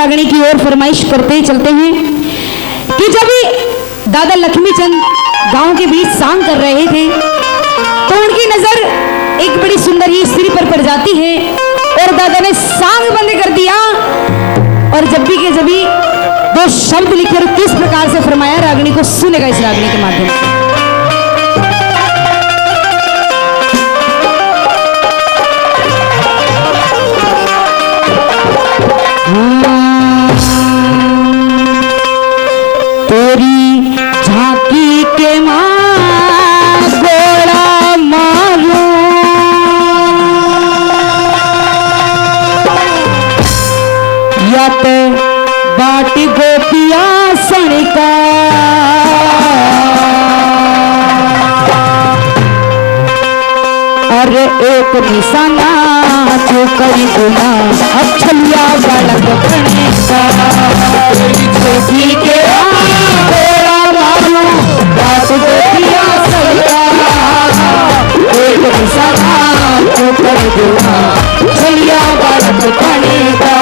रागणी की ओर फरमाइश करते चलते हैं कि जब दादा लक्ष्मीचंद गांव के बीच सांग कर रहे थे तो उनकी नजर एक बड़ी सुंदर ही स्त्री पर पड़ जाती है और दादा ने सांग बंद कर दिया और जब भी दो शब्द लिखे और किस प्रकार से फरमाया रागणी को सुनेगा इस रागणी के माध्यम से। तेरी झांकी के मां गोला मारो या तो बाटी गोपिया सणिका अरे एक निशाना जो करी गुना अक्षलिया बालक गणेशा छोटी के गोला मारो बाटी गोपिया सणिका एक निशाना जो करी गुना अक्षलिया बालक गणेशा।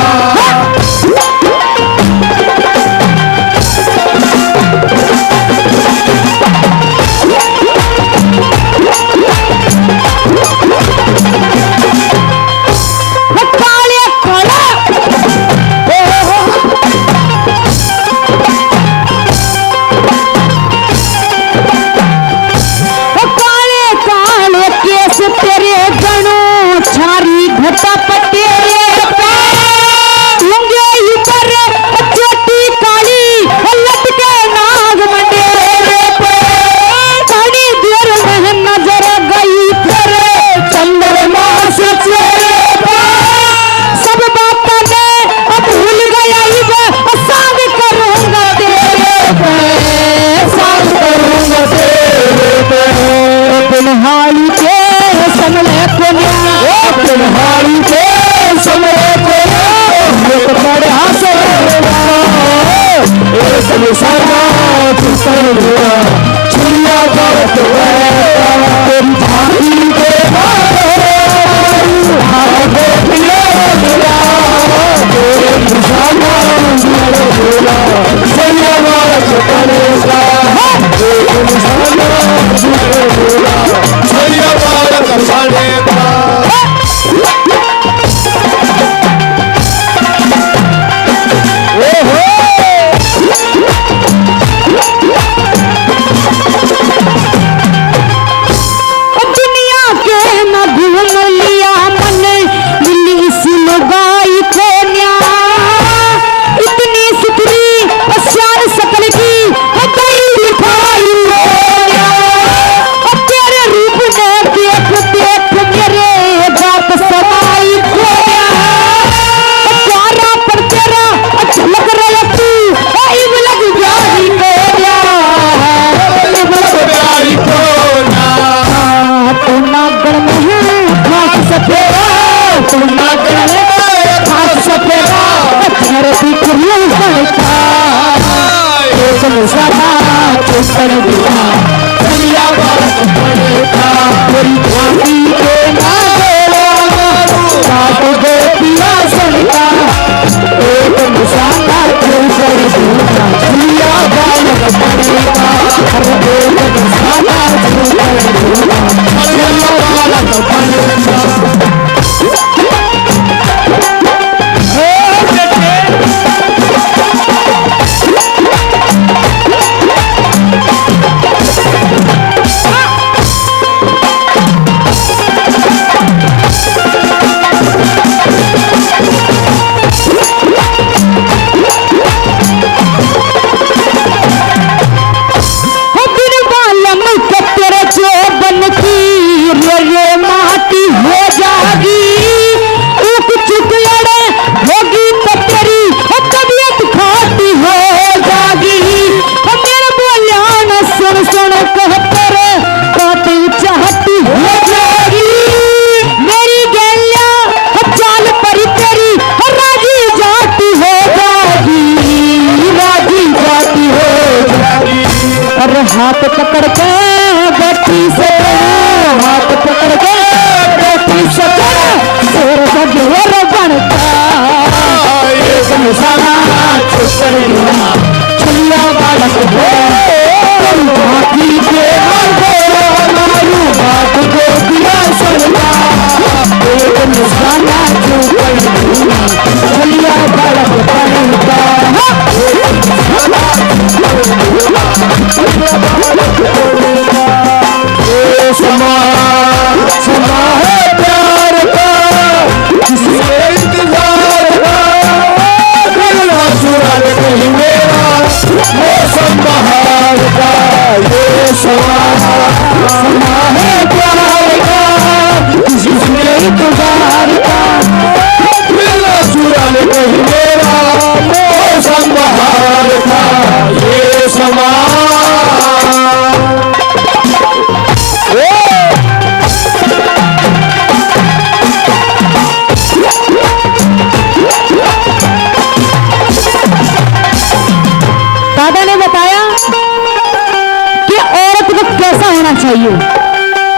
चाहिए।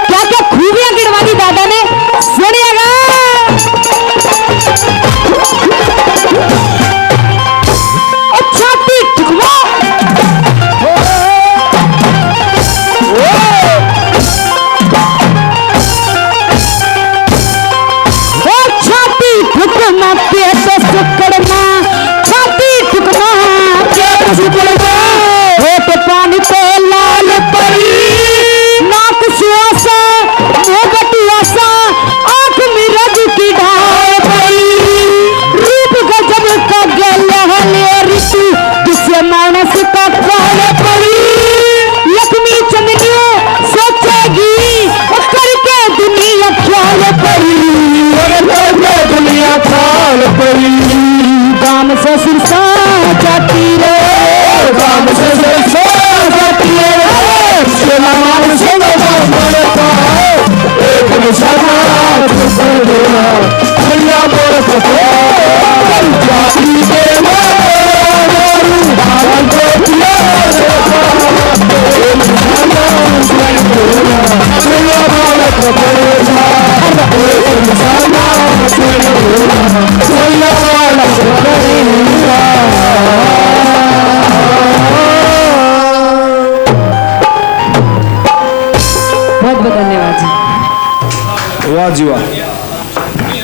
क्या क्या खूबियां गिनवा दी दादा ने, सुनिएगा। छाती ठुकवा, छाती ठुकमा पेट सुकड़ना, छाती ठुकमा पेट सुकड़ना, होठ पानी पे लाल परी, नाक सुआसा मुंह बटुआसा, आंख में रज की ढाल परी, रूप गजब का गले ऋतु जिसे मानस का काल परी, लक्ष्मी चंदनियों सोचेगी और करके दुनिया ख्याल परी, दुनिया ख्याल परी, गाम से सिरसा जाती रे, गाम से सिरसा जाती है, नाम से मरता है, एक निशाना छुपा देना, दुनिया बोल सके, जाती के मारू, भारत को किया देखा, एक निशाना छुपा देना, दुनिया बोल सके, एक निशाना छुपा देना, दुनिया बोल सके। बहुत बहुत धन्यवाद जी। वाह जी वाह।